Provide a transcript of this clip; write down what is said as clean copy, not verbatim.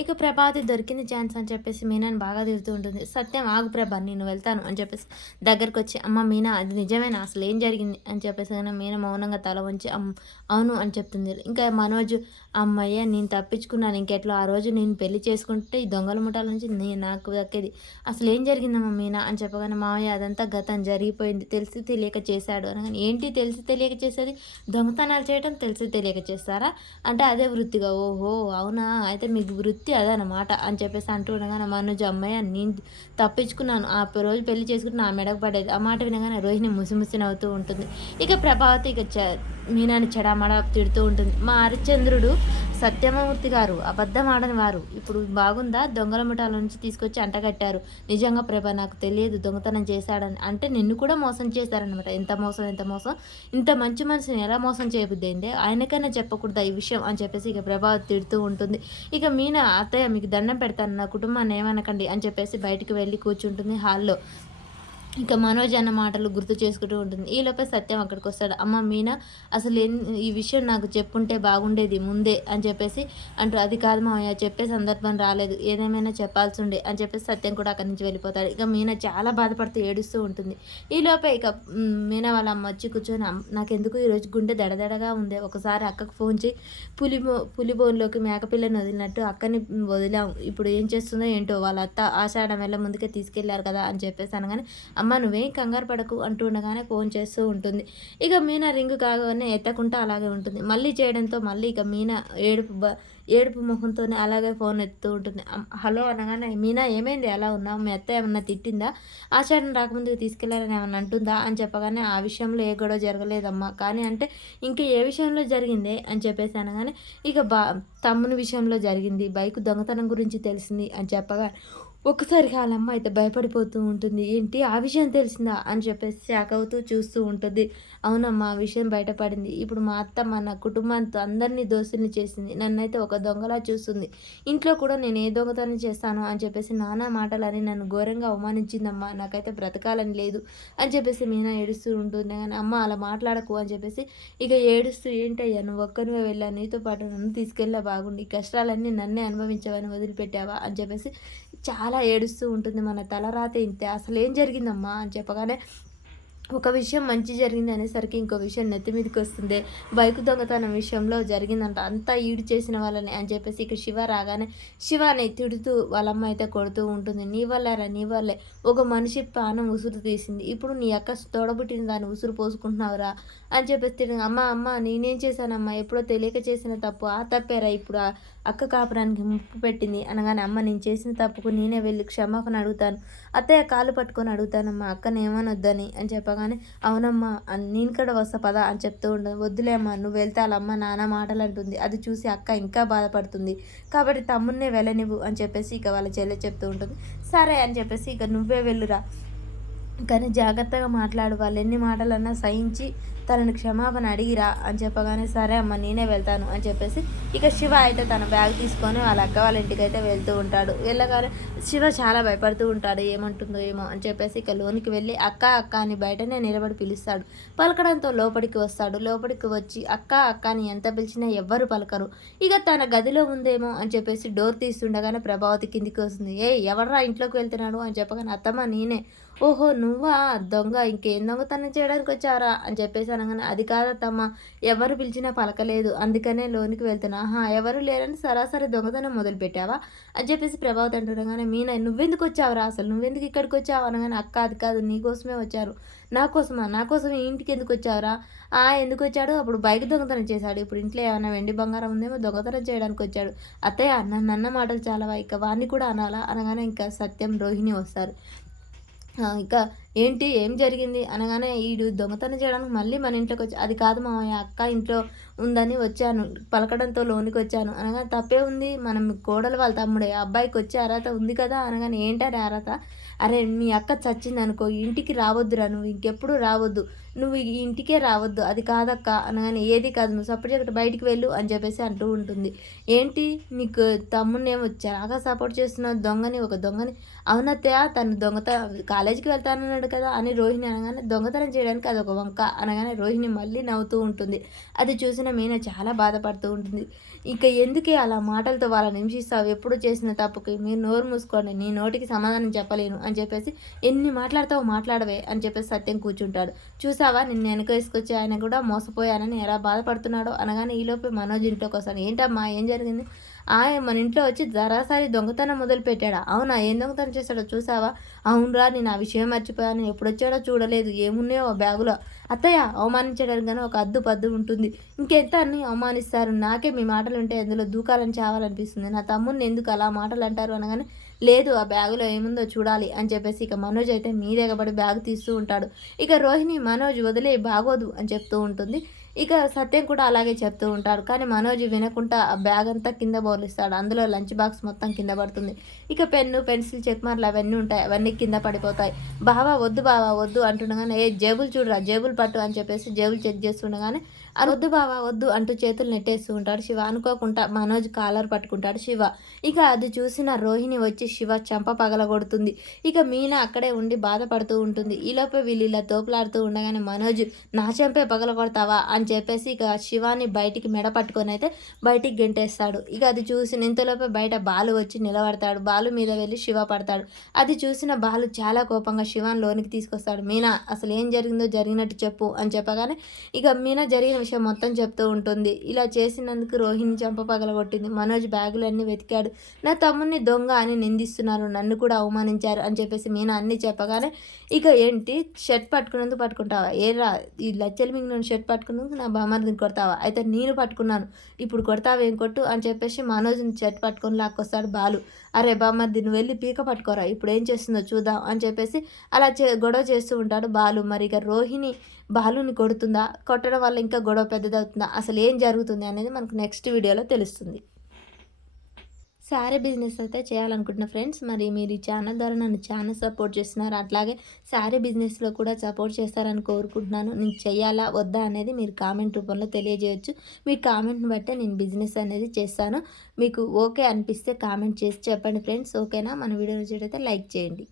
ఇక ప్రభావతి దొరికింది ఛాన్స్ అని చెప్పేసి మీనాని బాగా తిడుతూ ఉంటుంది. సత్యం ఆగు ప్రభ నేను వెళ్తాను అని చెప్పేసి దగ్గరకొచ్చి అమ్మ మీనా అది నిజమేనా అసలు ఏం జరిగింది అని చెప్పేసి కానీ మీనా మౌనంగా తల వంచి అవును అని చెప్తుంది. ఇంకా మనోజ్ అమ్మయ్య నేను తప్పించుకున్నాను ఇంకెట్లో ఆ రోజు నేను పెళ్లి చేసుకుంటే ఈ దొంగల ముఠాల నుంచి నాకు దక్కేది. అసలు ఏం జరిగిందమ్మా మీనా అని చెప్పగానే మావయ్య అదంతా గతం జరిగిపోయింది తెలిసి తెలియక చేశాడు అనగానే ఏంటి తెలిసి తెలియక చేసేది దొంగతనాలు చేయడం తెలిసి తెలియక చేస్తారా అంటే అదే వృత్తిగా ఓహో అవునా అయితే మీకు వృత్తి అదనమాట అని చెప్పేసి అంటూ ఉండగానే మనోజ్ అమ్మాయి నేను తప్పించుకున్నాను ఆ రోజు పెళ్లి చేసుకుంటే నా మెడకు పడేది ఆ మాట వినగానే రోహిణి ముసిముసి నవ్వుతూ ఉంటుంది. ఇక ప్రభావతి ఇక మీనాని చెడామడా తిడుతూ ఉంటుంది. మా హరిశ్చంద్రుడు సత్యమూర్తి గారు అబద్ధం ఆడని వారు ఇప్పుడు బాగుందా దొంగల ముఠాల నుంచి తీసుకొచ్చి అంటగట్టారు. నిజంగా ప్రభ నాకు తెలియదు దొంగతనం చేశాడని అంటే నిన్ను కూడా మోసం చేశారనమాట. ఎంత మోసం ఎంత మోసం ఇంత మంచి మనిషిని ఎలా మోసం చేయబుద్దైందే ఆయనకైనా చెప్పకూడదా ఈ విషయం అని చెప్పేసి ఇక ప్రభావతి తిడుతూ ఉంటుంది. ఇక మీనా అత్తయ్య మీకు దండం పెడతాను నా కుటుంబాన్ని ఏమనకండి అని చెప్పేసి బయటికి వెళ్ళి కూర్చుంటుంది హాల్లో. ఇక మనోజ్ అన్న మాటలు గుర్తు చేసుకుంటూ ఉంటుంది. ఈలోపే సత్యం అక్కడికి వస్తాడు. అమ్మ మీనా అసలు ఈ విషయం నాకు చెప్పుంటే బాగుండేది ముందే అని చెప్పేసి అంటూ అది కాదు మామయ్య చెప్పే సందర్భం రాలేదు ఏదేమైనా చెప్పాల్సి ఉండే అని చెప్పేసి సత్యం కూడా అక్కడి నుంచి వెళ్ళిపోతాడు. ఇక మీనా చాలా బాధపడుతూ ఏడుస్తూ ఉంటుంది. ఈలోపే ఇక మీనా వాళ్ళ అమ్మ వచ్చి కూర్చొని నాకెందుకు ఈరోజు గుండె దడదడగా ఉంది ఒకసారి అక్కకు ఫోన్ చేయి పులిబోన్లోకి మేకపిల్లని వదిలినట్టు అక్కని వదిలాం ఇప్పుడు ఏం చేస్తుందో ఏంటో వాళ్ళ అత్త ఆషాఢం వెళ్ళ ముందుకే తీసుకెళ్లారు కదా అని చెప్పేసి అనగానే అమ్మ నువ్వేం కంగారు పడకు అంటూ ఉండగానే ఫోన్ చేస్తూ ఉంటుంది. ఇక మీనా రింగు కాగానే ఎత్తకుంటా అలాగే ఉంటుంది. మళ్ళీ చేయడంతో మళ్ళీ ఇక మీనా ఏడుపు మొహంతోనే అలాగే ఫోన్ ఎత్తుతూ ఉంటుంది. హలో అనగానే మీనా ఏమైంది ఎలా ఉన్నావు మీ అత్త ఏమన్నా తిట్టిందా ఆషాఢం రాకముందుకు తీసుకెళ్లారని ఏమన్నా అంటుందా అని చెప్పగానే ఆ విషయంలో ఏ గొడవ జరగలేదమ్మా కానీ అంటే ఇంకా ఏ విషయంలో జరిగిందే అని చెప్పేసి అనగానే ఇక తమ్ముని విషయంలో జరిగింది బైక్ దొంగతనం గురించి తెలిసింది అని చెప్పగా ఒక్కసారిగా వాళ్ళమ్మ అయితే భయపడిపోతూ ఉంటుంది. ఏంటి ఆ విషయం తెలిసిందా అని చెప్పేసి షాక్ అవుతూ చూస్తూ ఉంటుంది. అవునమ్మా ఆ విషయం బయటపడింది. ఇప్పుడు మా అత్త మన కుటుంబంతో అందరినీ దోషుల్ని చేసింది. నన్నైతే ఒక దొంగలా చూస్తుంది. ఇంట్లో కూడా నేను ఏ దొంగతనం చేస్తాను అని చెప్పేసి నానా మాటలని నన్ను ఘోరంగా అవమానించిందమ్మా. నాకైతే బ్రతకాలని లేదు అని చెప్పేసి మీనా ఏడుస్తూ ఉంటుంది. కానీ అమ్మ అలా మాట్లాడకు అని చెప్పేసి ఇక ఏడుస్తూ ఏంటయ్యా నువ్వు ఒక్కనివే వెళ్ళా నీతో పాటు నన్ను తీసుకెళ్ళా బాగుండి కష్టాలన్నీ నన్నే అనుభవించవని వదిలిపెట్టావా అని చెప్పేసి చాలా ఏడుస్తూ ఉంటుంది. మన తలరాత ఇంతే అసలేం జరిగిందమ్మా అని చెప్పగానే ఒక విషయం మంచి జరిగింది అనేసరికి ఇంకో విషయం నెత్తి మీదకి వస్తుంది. బైక్ దొంగతనం విషయంలో జరిగిందంట అంతా ఈడు చేసిన వాళ్ళని అని చెప్పేసి ఇక శివ రాగానే శివాని తిడుతూ వాళ్ళమ్మ అయితే కొడుతూ ఉంటుంది. నీ వల్లేరా నీ వల్లే ఒక మనిషి ప్రాణం ఉసురు తీసింది ఇప్పుడు నీ అక్క తోడబుట్టిన దాన్ని ఉసురు పోసుకుంటున్నావురా అని చెప్పేసి తిరిగి అమ్మ అమ్మ నేనేం చేశానమ్మా ఎప్పుడో తెలియక చేసిన తప్పు ఆ తప్పేరా ఇప్పుడు అక్క కాపురానికి ముప్పు పెట్టింది అనగానే అమ్మ నేను చేసిన తప్పుకు నేనే వెళ్ళి క్షమాపణ అడుగుతాను అత్తయ్య కాళ్ళు పట్టుకొని అడుగుతానమ్మా అక్కని ఏమనొద్దని అని చెప్పగానే అవునమ్మా నేను కూడా వస్తా పదా అని చెప్తూ ఉండదు. వద్దులే అమ్మా నువ్వు వెళ్తే వాళ్ళమ్మ నాన్న మాటలు అంటుంది అది చూసి అక్క ఇంకా బాధపడుతుంది కాబట్టి తమ్మున్నే వెళ్ళనివ్వు అని చెప్పేసి ఇక వాళ్ళ చెల్లె చెప్తూ ఉంటుంది. సరే అని చెప్పేసి ఇక నువ్వే వెళ్ళురా కానీ జాగ్రత్తగా మాట్లాడు వాళ్ళు ఎన్ని మాటలన్నా సహించి తనని క్షమాపణ అడిగిరా అని చెప్పగానే సరే అమ్మ నేనే వెళ్తాను అని చెప్పేసి ఇక శివ అయితే తన బ్యాగ్ తీసుకొని వాళ్ళ అక్క వాళ్ళ ఇంటికి అయితే వెళ్తూ ఉంటాడు. వెళ్ళగానే శివ చాలా భయపడుతూ ఉంటాడు ఏమంటుందో ఏమో అని చెప్పేసి ఇక లోనికి వెళ్ళి అక్క అక్క అని బయటనే నిలబడి పిలుస్తాడు. పలకడంతో లోపలికి వస్తాడు. లోపలికి వచ్చి అక్క అక్క అని ఎంత పిలిచినా ఎవ్వరు పలకరు. ఇక తన గదిలో ఉందేమో అని చెప్పేసి డోర్ తీస్తుండగానే ప్రభావతి కిందికి వస్తుంది. ఎవర్రా ఇంట్లోకి వెళ్తున్నాడు అని చెప్పగానే అత్తమ్మ నేనే ఓహో నువ్వా దొంగ ఇంకేం దొంగతనం చేయడానికి వచ్చారా అని చెప్పేసి అనగానే అది కాదత్తమ్మ ఎవరు పిలిచినా పలకలేదు అందుకనే లోనికి వెళ్తున్నా ఆహా ఎవరు లేరని సరాసరి దొంగతనం మొదలుపెట్టావా అని చెప్పేసి ప్రభావతి అంటుండగానే మీనా నువ్వెందుకు వచ్చావురా అసలు నువ్వెందుకు ఇక్కడికి వచ్చావు అనగానే అక్క అది కాదు నీకోసమే వచ్చారు నా కోసమా నా కోసం ఈ ఇంటికి ఎందుకు వచ్చావురా ఎందుకు వచ్చాడు అప్పుడు బైక్ దొంగతనం చేశాడు ఇప్పుడు ఇంట్లో ఏమైనా వెండి బంగారం ఉందేమో దొంగతనం చేయడానికి వచ్చాడు అత్తయ్య నన్న మాటలు చాలావా ఇక వాడిని కూడా అనాలా అనగానే ఇంకా సత్యం రోహిణి వస్తారు. ఇక ఏంటి ఏం జరిగింది అనగానే ఈడు దొంగతనం చేయడానికి మళ్ళీ మన ఇంట్లోకి వచ్చి అది కాదు మామయ్య అక్క ఇంట్లో ఉందని వచ్చాను పలకడంతో లోనికి వచ్చాను అనగా తప్పే ఉంది మనం కోడలు వాళ్ళ తమ్ముడే అబ్బాయికి వచ్చే అర్హత ఉంది కదా అనగానే ఏంటని అర్హత అరే మీ అక్క చచ్చింది అనుకో ఇంటికి రావద్దురా నువ్వు ఇంకెప్పుడు రావద్దు నువ్వు ఈ ఇంటికే రావద్దు, అది కాదక్క అనగానే, ఏది కాదు నువ్వు సపోర్ట్ బయటికి వెళ్ళు అని చెప్పేసి అంటూ ఉంటుంది. ఏంటి నీకు తమ్ముడినేమో చాలా సపోర్ట్ చేస్తున్నావు, దొంగని ఒక దొంగని. అవునత్తయ్య తను కాలేజీకి వెళ్తానన్నాడు కదా అని రోహిణి అనగానే, దొంగతనం చేయడానికి అది ఒక వంక అనగానే రోహిణి మళ్ళీ నవ్వుతూ ఉంటుంది. అది చూసిన మీనా చాలా బాధపడుతూ ఉంటుంది. ఇక ఎందుకే అలా మాటలతో వాళ్ళని హింసిస్తావు, ఎప్పుడు చేసిన తప్పుకి మీరు నోరు మూసుకోండి, నీ నోటికి సమాధానం చెప్పలేను అని చెప్పేసి, ఎన్ని మాట్లాడతావు మాట్లాడవే అని చెప్పేసి సత్యం కూర్చుంటాడు. చూసావా నిన్ను వెనక వేసుకొచ్చి ఆయన కూడా మోసపోయానని ఎలా బాధపడుతున్నాడో అనగానే, ఈలోపే మనోజ్ ఇంట్లోకి వస్తాడు. ఏంటమ్మా ఏం జరిగింది? మన ఇంట్లో వచ్చి సరాసరి దొంగతనం మొదలుపెట్టాడా? అవునా, ఏం దొంగతనం చేశాడో చూసావా? అవునురా, నేను ఆ విషయం మర్చిపోయాను, ఎప్పుడొచ్చాడో చూడలేదు, ఏమున్నాయో ఆ బ్యాగులో. అత్తయ్య అవమానించడానికి కానీ ఒక అద్దు పద్దు ఉంటుంది, ఇంకెంత అన్ని అవమానిస్తారు. నాకే మీ మాటలు ఉంటే అందులో దూకాలని చావాలనిపిస్తుంది. నా తమ్ముడిని ఎందుకు అలా మాటలు అంటారు అనగానే, లేదు ఆ బ్యాగులో ఏముందో చూడాలి అని చెప్పేసి ఇక మనోజ్ అయితే మీదెగబడి బ్యాగ్ తీస్తూ ఉంటాడు. ఇక రోహిణి మనోజ్ వదిలే బాగోదు అని చెప్తూ ఉంటుంది. ఇక సత్యం కూడా అలాగే చెప్తూ ఉంటాడు. కానీ మనోజ్ వినకుండా ఆ బ్యాగ్ అంతా కింద బోర్లిస్తాడు. అందులో లంచ్ బాక్స్ మొత్తం కింద పడుతుంది. ఇక పెన్ను, పెన్సిల్, చెక్మార్లు అవన్నీ ఉంటాయి, అవన్నీ కింద పడిపోతాయి. బావా వద్దు బావా వద్దు అంటుండగానే, ఏ జేబులు చూడరా, జేబులు పట్టు అని చెప్పేసి జేబులు చెక్ చేస్తుండగానే, వద్దు బావా వద్దు అంటూ చేతులు నెట్టేస్తూ ఉంటాడు శివ. అనుకోకుండా మనోజ్ కాలర్ పట్టుకుంటాడు శివ. ఇక అది చూసిన రోహిణి వచ్చి శివ చెంప పగలగొడుతుంది. ఇక మీనా అక్కడే ఉండి బాధపడుతూ ఉంటుంది. ఈలోపే వీళ్ళు ఇలా తోపులాడుతూ ఉండగానే మనోజ్, నా చెంపే పగలగొడతావా అని చెప్పేసి ఇక శివాని బయటికి మెడ పట్టుకొని అయితే బయటికి గెంటేస్తాడు. ఇక అది చూసిన ఇంతలోపే బయట బాలు వచ్చి నిలబడతాడు. బాలు మీద వెళ్ళి శివ పడతాడు. అది చూసిన బాలు చాలా కోపంగా శివాని లోనికి తీసుకొస్తాడు. మీనా అసలు ఏం జరిగిందో జరిగినట్టు చెప్పు అని చెప్పగానే ఇక మీనా జరిగిన విషయం మొత్తం చెప్తూ ఉంటుంది. ఇలా చేసినందుకు రోహిణి చంప పగలగొట్టింది. మనోజ్ బ్యాగులన్నీ వెతికాడు. నా తమ్ముడిని దొంగ అని నిందిస్తున్నారు, నన్ను కూడా అవమానించారు అని చెప్పేసి మీనా అన్నీ చెప్పగానే, ఇక ఏంటి షర్ట్ పట్టుకున్నందుకు పట్టుకుంటావా, ఏరా ఈ లచ్చలు మింగిన షర్ట్ పట్టుకున్నందుకు నా బామ్మర్దిని కొడతావా, అయితే నేను పట్టుకున్నాను ఇప్పుడు కొడతావేం కొట్టు అని చెప్పేసి మనోజ్ని షర్ట్ పట్టుకొని లాక్కొస్తాడు బాలు. అరే బామ్మర్ది నువ్వు వెళ్ళి పీక పట్టుకోరా, ఇప్పుడు ఏం చేస్తుందో చూద్దాం అని చెప్పేసి అలా గొడవ చేస్తూ ఉంటాడు బాలు. మరి ఇక రోహిణి బాలుని కొడుతుందా, కొట్టడం వల్ల ఇంకా గొడవ పెద్దదవుతుందా, అసలు ఏం జరుగుతుంది అనేది మనకు నెక్స్ట్ వీడియోలో తెలుస్తుంది. శారీ బిజినెస్ అయితే చేయాలనుకుంటున్నా ఫ్రెండ్స్. మరి మీరు ఈ ఛానల్ ద్వారా నన్ను చాలా సపోర్ట్ చేస్తున్నారు. అట్లాగే శారీ బిజినెస్లో కూడా సపోర్ట్ చేస్తారని కోరుకుంటున్నాను. నేను చేయాలా వద్దా అనేది మీరు కామెంట్ రూపంలో తెలియజేయచ్చు. మీ కామెంట్ని బట్టే నేను బిజినెస్ అనేది చేస్తాను. మీకు ఓకే అనిపిస్తే కామెంట్ చేసి చెప్పండి ఫ్రెండ్స్. ఓకేనా? మన వీడియో నచ్చినట్లయితే లైక్ చేయండి.